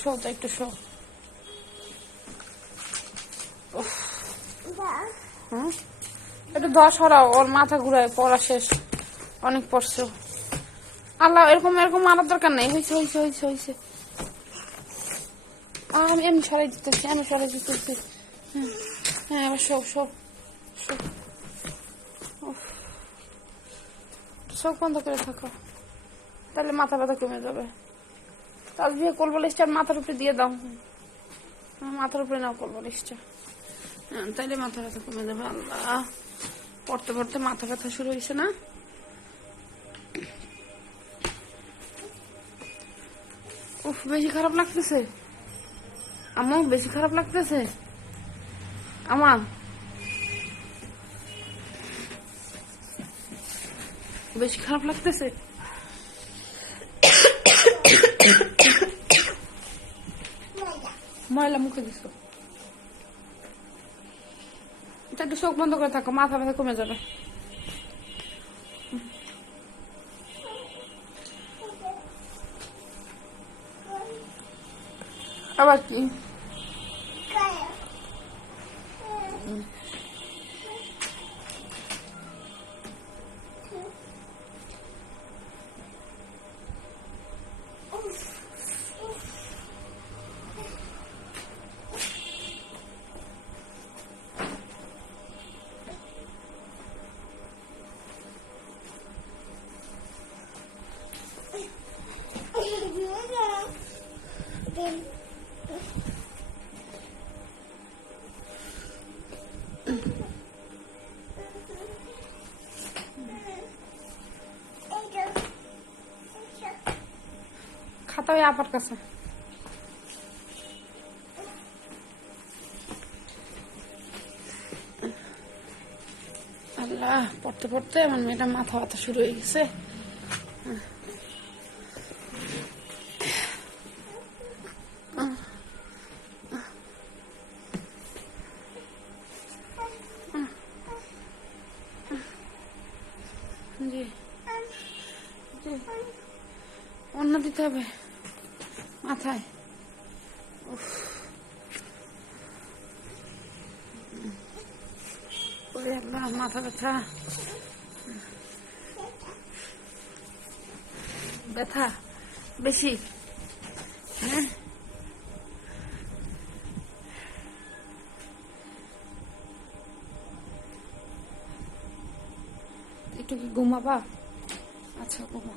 Show তো একটু show. হ্যাঁ একটু 10 সরাও, ওর মাথা ঘুরায়, পড়া শেষ, অনেক পড়ছো। আল্লাহ, এরকম এরকম মারার দরকার নেই। হয়েছে হয়েছে হয়েছে হয়েছে। আমি সরাই দিতেছি, আমি সরাই দিতেছি। হ্যাঁ এবার শো শো শো। চোখ বন্ধ করে থাকো, তাহলে মাথা ব্যথা কমে যাবে। তাহলে দিয়ে কোলবালিশটা মাথার উপরে দিয়ে দাও। মাথার উপরে নাও কোলবালিশটা, তাইলে মাথা ব্যথা কমে যাবে। আল্লাহ, পড়তে পড়তে মাথা ব্যথা শুরু হয়েছে না? উফ, বেশি খারাপ লাগতেছে আম্মু, বেশি খারাপ লাগতেছে আমার, বেশি খারাপ লাগতেছে। ময়লা মুখে দিস, এটা একটু চোখ বন্ধ করে থাকো, মাথা ব্যথা কমে যাবে। আবার কি? খাতা ওই আপার কাছে। আল্লাহ, পড়তে পড়তে আমার মেয়েটা মাথা ব্যথা শুরু হয়ে গেছে। জি জি, অন্য দিতে হবে মাথায়। আল্লাহ, মাথা ব্যথা ব্যথা বেশি। হ্যাঁ, একটু কি ঘুমাবা? আচ্ছা ঘুমা।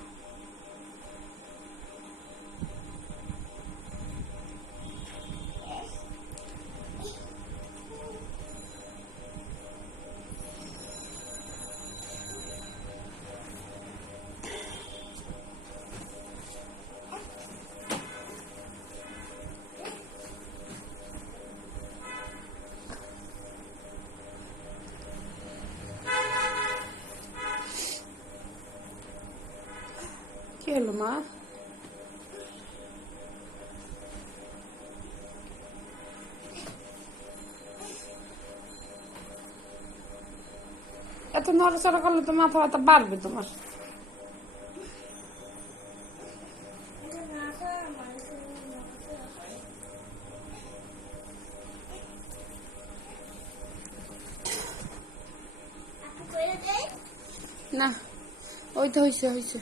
কি হলো মা? এত নড়াচড়া করলে তো মাথা ব্যথা বাড়বে তোমার। না, ওই তো হয়েছে হয়েছে।